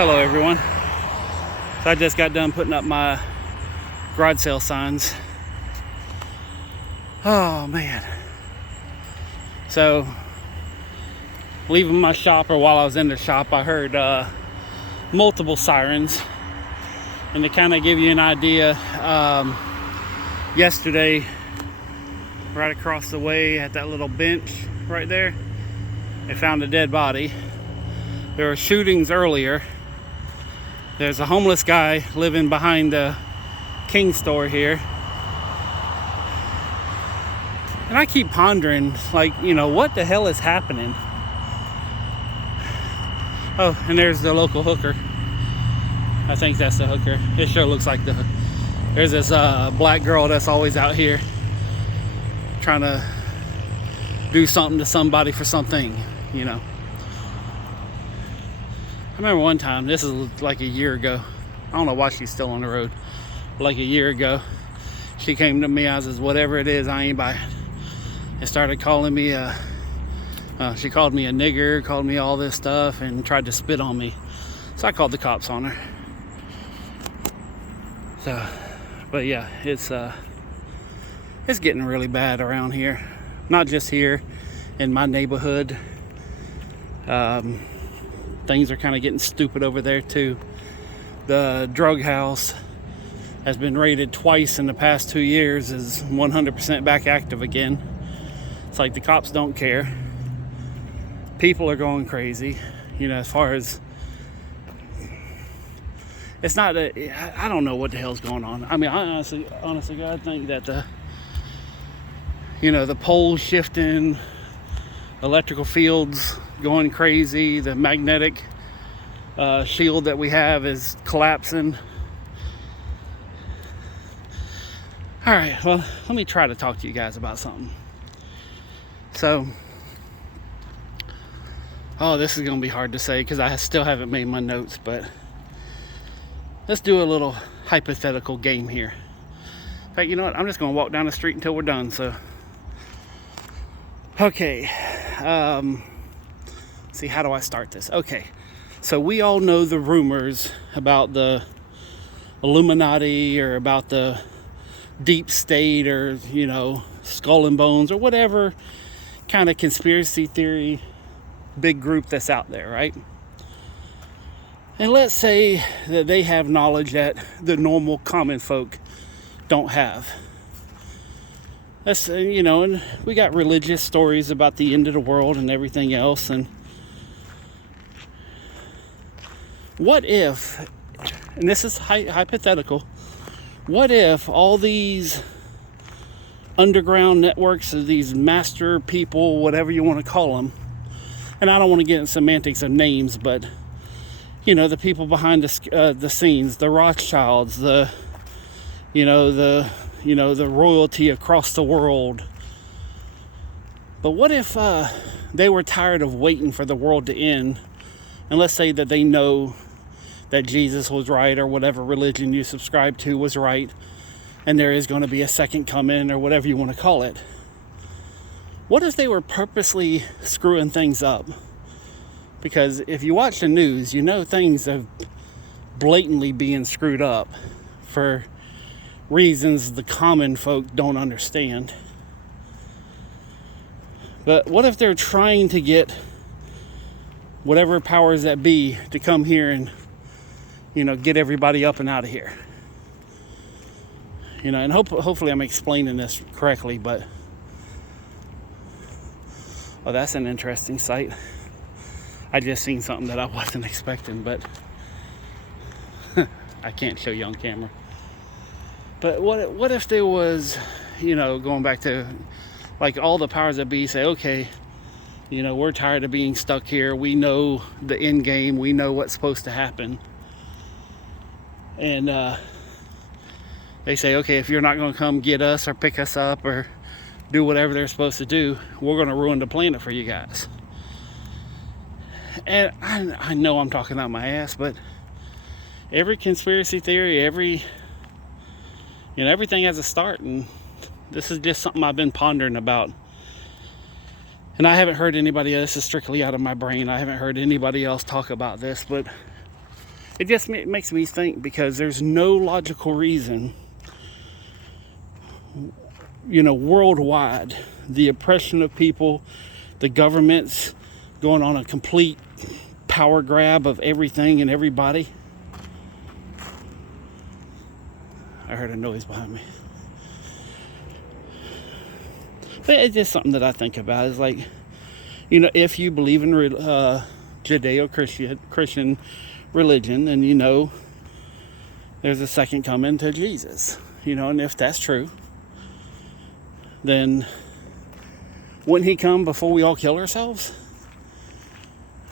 Hello everyone. So I just got done putting up my garage sale signs. Oh man. So leaving my shop, or while I was in the shop, I heard multiple sirens. And to kind of give you an idea, yesterday, right across the way at that little bench right there, they found a dead body. There were shootings earlier. There's a homeless guy living behind the King store here. And I keep pondering, what the hell is happening? Oh, and there's the local hooker. I think that's the hooker. It sure looks like there's this black girl that's always out here trying to do something to somebody for something, I remember one time, this is like a year ago. I don't know why she's still on the road. Like a year ago, she came to me. I says, whatever it is, I ain't buying. And started calling me she called me a nigger, called me all this stuff, and tried to spit on me. So I called the cops on her. So, but yeah, it's getting really bad around here. Not just here in my neighborhood. Things are kind of getting stupid over there too. The drug house has been raided twice in the past 2 years, is 100% back active again. It's like the cops don't care. People are going crazy, as far as, it's not I don't know what the hell's going on. I mean, I honestly, God, think that the poles shifting, electrical fields going crazy, the magnetic shield that we have is collapsing. All right, well, let me try to talk to you guys about something. So, this is gonna be hard to say because I still haven't made my notes, but let's do a little hypothetical game here. In fact, you know what? I'm just gonna walk down the street until we're done. So, okay. See, how do I start this? Okay, so we all know the rumors about the Illuminati, or about the deep state, or skull and bones, or whatever kind of conspiracy theory big group that's out there, right? And let's say that they have knowledge that the normal common folk don't have. That's and we got religious stories about the end of the world and everything else. And what if, and this is hypothetical, what if all these underground networks of these master people, whatever you want to call them, and I don't want to get into semantics of names, but the people behind the scenes, the Rothschilds, the royalty across the world. But what if they were tired of waiting for the world to end, and let's say that they know that Jesus was right, or whatever religion you subscribe to was right, and there is going to be a second coming, or whatever you want to call it. What if they were purposely screwing things up? Because if you watch the news, things are blatantly being screwed up for reasons the common folk don't understand. But what if they're trying to get whatever powers that be to come here and get everybody up and out of here? And hopefully I'm explaining this correctly, but that's an interesting sight. I just seen something that I wasn't expecting, but I can't show you on camera. But what if there was, going back to like all the powers that be say, okay, we're tired of being stuck here. We know the end game. We know what's supposed to happen. And they say, okay, if you're not going to come get us or pick us up or do whatever they're supposed to do, we're going to ruin the planet for you guys. And I know I'm talking out my ass, but every conspiracy theory, everything has a start, and this is just something I've been pondering about. And I haven't heard anybody else, this is strictly out of my brain, I haven't heard anybody else talk about this, but it just makes me think, because there's no logical reason, worldwide, the oppression of people, the government's going on a complete power grab of everything and everybody. I heard a noise behind me. But it's just something that I think about. It's like, if you believe in Judeo-Christian religion, then there's a second coming to Jesus. And if that's true, then wouldn't he come before we all kill ourselves?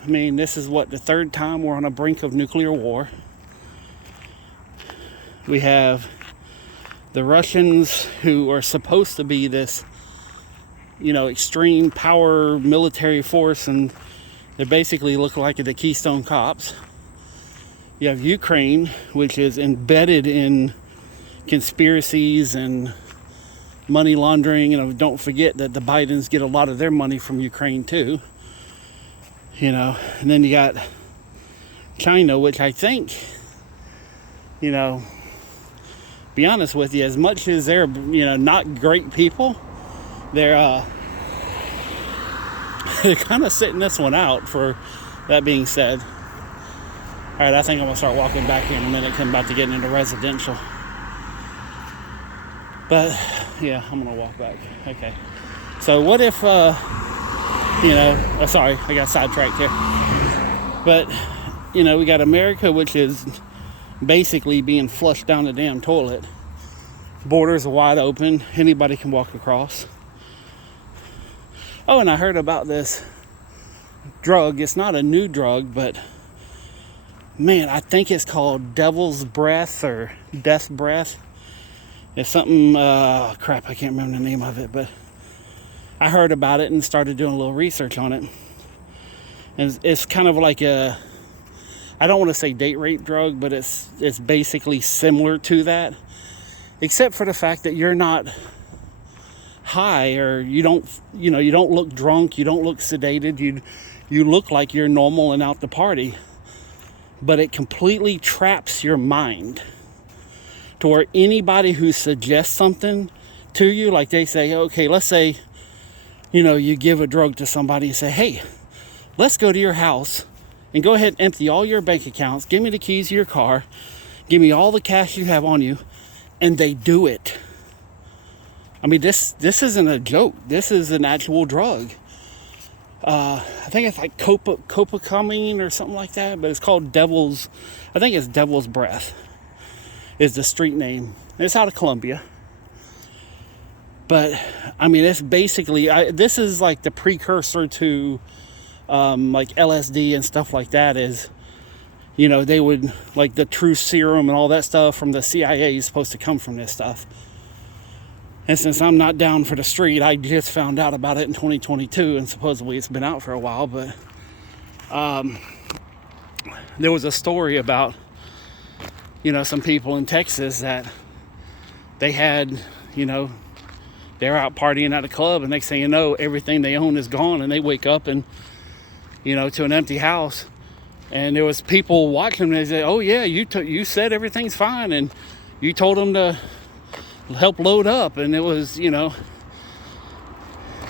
I mean, this is the third time we're on the brink of nuclear war. We have the Russians, who are supposed to be this, extreme power military force, and they basically look like the Keystone Cops. You have Ukraine, which is embedded in conspiracies and money laundering. Don't forget that the Bidens get a lot of their money from Ukraine too. And then you got China, which I think, be honest with you, as much as they're, not great people, they're kind of sitting this one out. For that being said, all right, I think I'm gonna start walking back here in a minute, 'cause I'm about to get into residential. But yeah, I'm gonna walk back. Okay. So what if, sorry, I got sidetracked here. But, we got America, which is basically being flushed down the damn toilet. Borders are wide open. Anybody can walk across. Oh, and I heard about this drug. It's not a new drug, but man, I think it's called Devil's Breath or Death Breath. It's something, crap, I can't remember the name of it, but I heard about it and started doing a little research on it. And it's kind of like I don't want to say date rape drug, but it's basically similar to that, except for the fact that you're not high, or you don't look drunk, you don't look sedated, you look like you're normal and out to party, but it completely traps your mind to where anybody who suggests something to you, like they say, okay, let's say, you give a drug to somebody and say, hey, let's go to your house and go ahead and empty all your bank accounts, give me the keys to your car, give me all the cash you have on you, and they do it. I mean, this isn't a joke. This is an actual drug. I think it's like copacetamine or something like that, but it's called Devil's Breath is the street name. It's out of Colombia. But, I mean, it's basically, this is like the precursor to, like LSD and stuff like that. Is, they would, like the truth serum and all that stuff from the CIA is supposed to come from this stuff. And since I'm not down for the street, I just found out about it in 2022, and supposedly it's been out for a while, but there was a story about, some people in Texas that they had, they're out partying at a club, and next thing you know, everything they own is gone, and they wake up and, to an empty house, and there was people watching them, and they said, oh yeah, you said everything's fine, and you told them to help load up, and it was,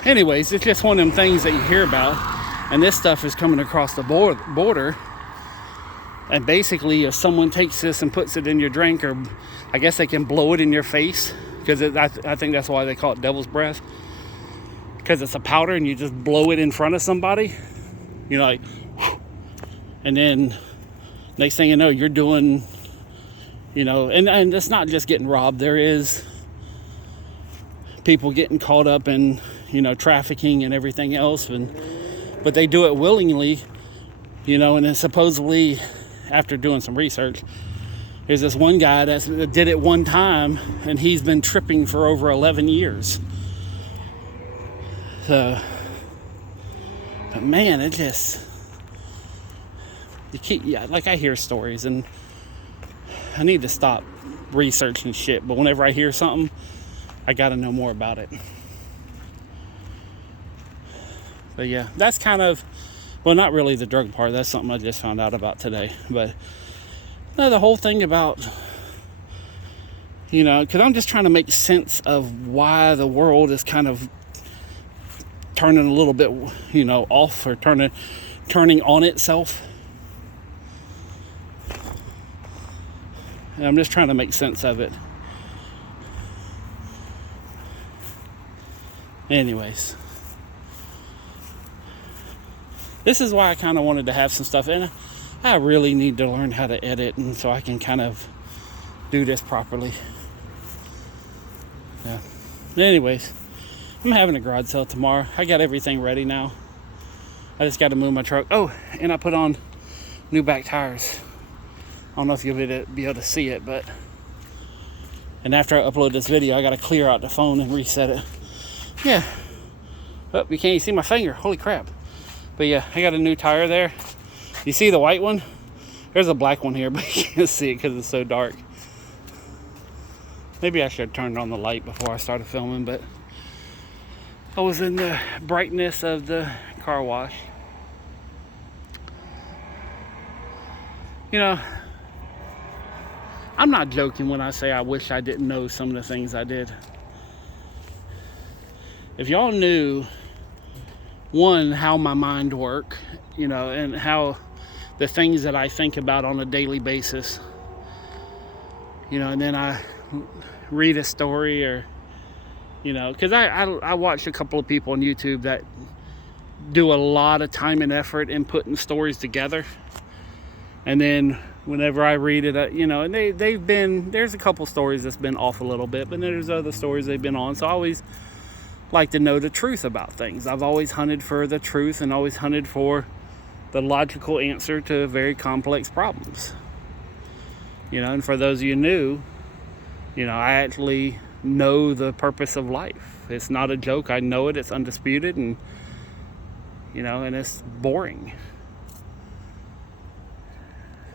anyways, it's just one of them things that you hear about, and this stuff is coming across the border. And basically, if someone takes this and puts it in your drink, or I guess they can blow it in your face, because I think that's why they call it Devil's Breath, because it's a powder and you just blow it in front of somebody, like, and then next thing you know, you're doing, and it's not just getting robbed. There is people getting caught up in, trafficking and everything else, but they do it willingly, and then supposedly, after doing some research, there's this one guy that did it one time, and he's been tripping for over 11 years. So, but man, it just, I hear stories, and I need to stop researching shit, but whenever I hear something, I gotta know more about it. But yeah, that's kind of, well, not really the drug part. That's something I just found out about today. But No, the whole thing about, because I'm just trying to make sense of why the world is kind of turning a little bit, off, or turning on itself. And I'm just trying to make sense of it. Anyways, this is why I kind of wanted to have some stuff in. I really need to learn how to edit, and so I can kind of do this properly. Yeah. Anyways, I'm having a garage sale tomorrow. I got everything ready now. I just got to move my truck. Oh, and I put on new back tires. I don't know if you'll be able to see it, but... And after I upload this video, I got to clear out the phone and reset it. Yeah. Oh, you can't even see my finger. Holy crap. But yeah, I got a new tire there. You see the white one? There's a black one here, but you can't see it because it's so dark. Maybe I should have turned on the light before I started filming, but I was in the brightness of the car wash. I'm not joking when I say I wish I didn't know some of the things I did. If y'all knew, one, how my mind works, and how the things that I think about on a daily basis, and then I read a story, or, because I watch a couple of people on YouTube that do a lot of time and effort in putting stories together. And then whenever I read it, and there's a couple stories that's been off a little bit, but then there's other stories they've been on. So I always like to know the truth about things. I've always hunted for the truth and always hunted for the logical answer to very complex problems. And for those of you new, I actually know the purpose of life. It's not a joke. I know it. It's undisputed, and and it's boring.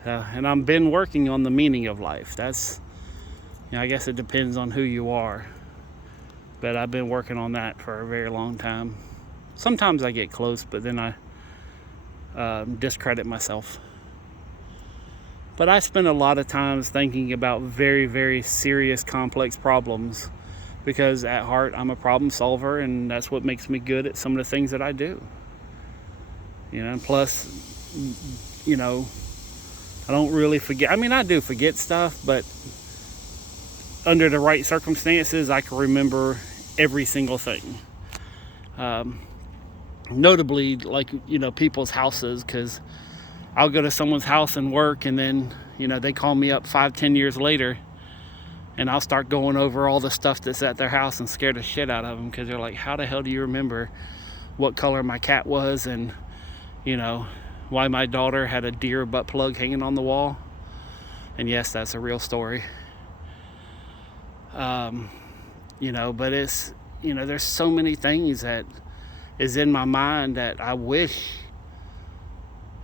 And I've been working on the meaning of life. That's, I guess it depends on who you are. But I've been working on that for a very long time. Sometimes I get close, but then I discredit myself. But I spend a lot of times thinking about very, very serious, complex problems, because at heart I'm a problem solver, and that's what makes me good at some of the things that I do. And plus, I don't really forget. I mean, I do forget stuff, but under the right circumstances, I can remember every single thing. Notably, like, people's houses, because I'll go to someone's house and work, and then, they call me up 5-10 years later, and I'll start going over all the stuff that's at their house and scare the shit out of them, because they're like, how the hell do you remember what color my cat was, and, why my daughter had a deer butt plug hanging on the wall? And yes, that's a real story. But it's, there's so many things that is in my mind that I wish,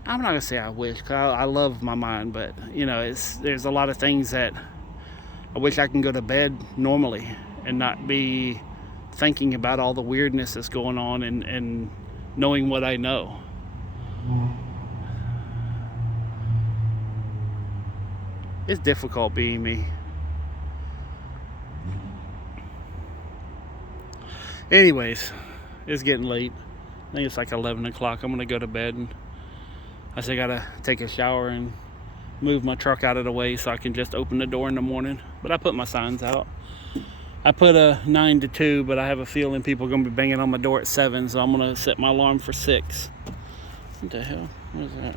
I'm not gonna say I wish, because I love my mind, but there's a lot of things that I wish I can go to bed normally and not be thinking about all the weirdness that's going on, and knowing what I know. It's difficult being me. Anyways, it's getting late. I think it's like 11 o'clock. I'm gonna go to bed, and I still gotta take a shower and move my truck out of the way so I can just open the door in the morning. But I put my signs out. I put a 9 to 2, but I have a feeling people are gonna be banging on my door at 7, so I'm gonna set my alarm for 6. What the hell? What is that?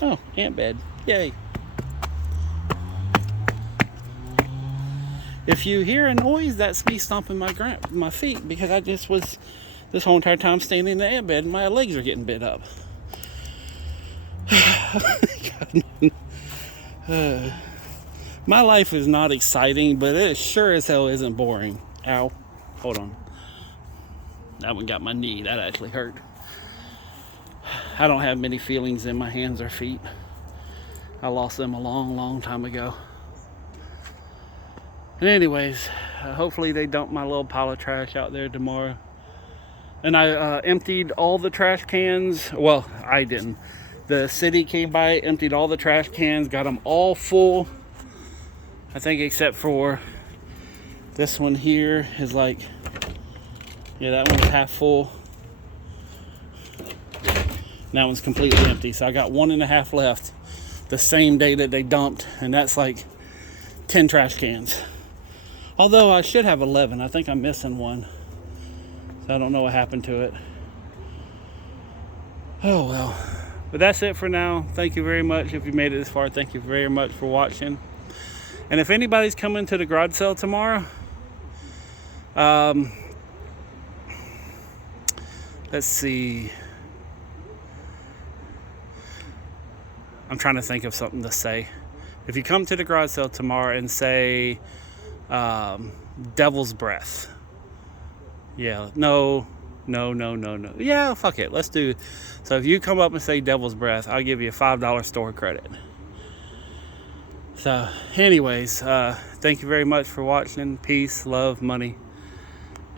Oh, ant bed. Yay. If you hear a noise, that's me stomping my feet, because I just was this whole entire time standing in the ant bed and my legs are getting bit up. My life is not exciting, but it sure as hell isn't boring. Ow. Hold on. That one got my knee. That actually hurt. I don't have many feelings in my hands or feet. I lost them a long, long time ago. And anyways, hopefully they dump my little pile of trash out there tomorrow. And I emptied all the trash cans. Well, I didn't. The city came by, emptied all the trash cans, got them all full. I think except for this one here is like, yeah, that one's half full. And that one's completely empty. So I got 1.5 left the same day that they dumped. And that's like 10 trash cans. Although I should have 11. I think I'm missing one. So I don't know what happened to it. Oh well. But that's it for now. Thank you very much. If you made it this far, thank you very much for watching. And if anybody's coming to the garage sale tomorrow, let's see. I'm trying to think of something to say. If you come to the garage sale tomorrow and say Devil's Breath. Yeah, no. Yeah, fuck it. Let's do. So if you come up and say Devil's Breath, I'll give you a $5 store credit. So anyways, thank you very much for watching. Peace, love, money,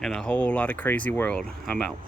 and a whole lot of crazy world. I'm out.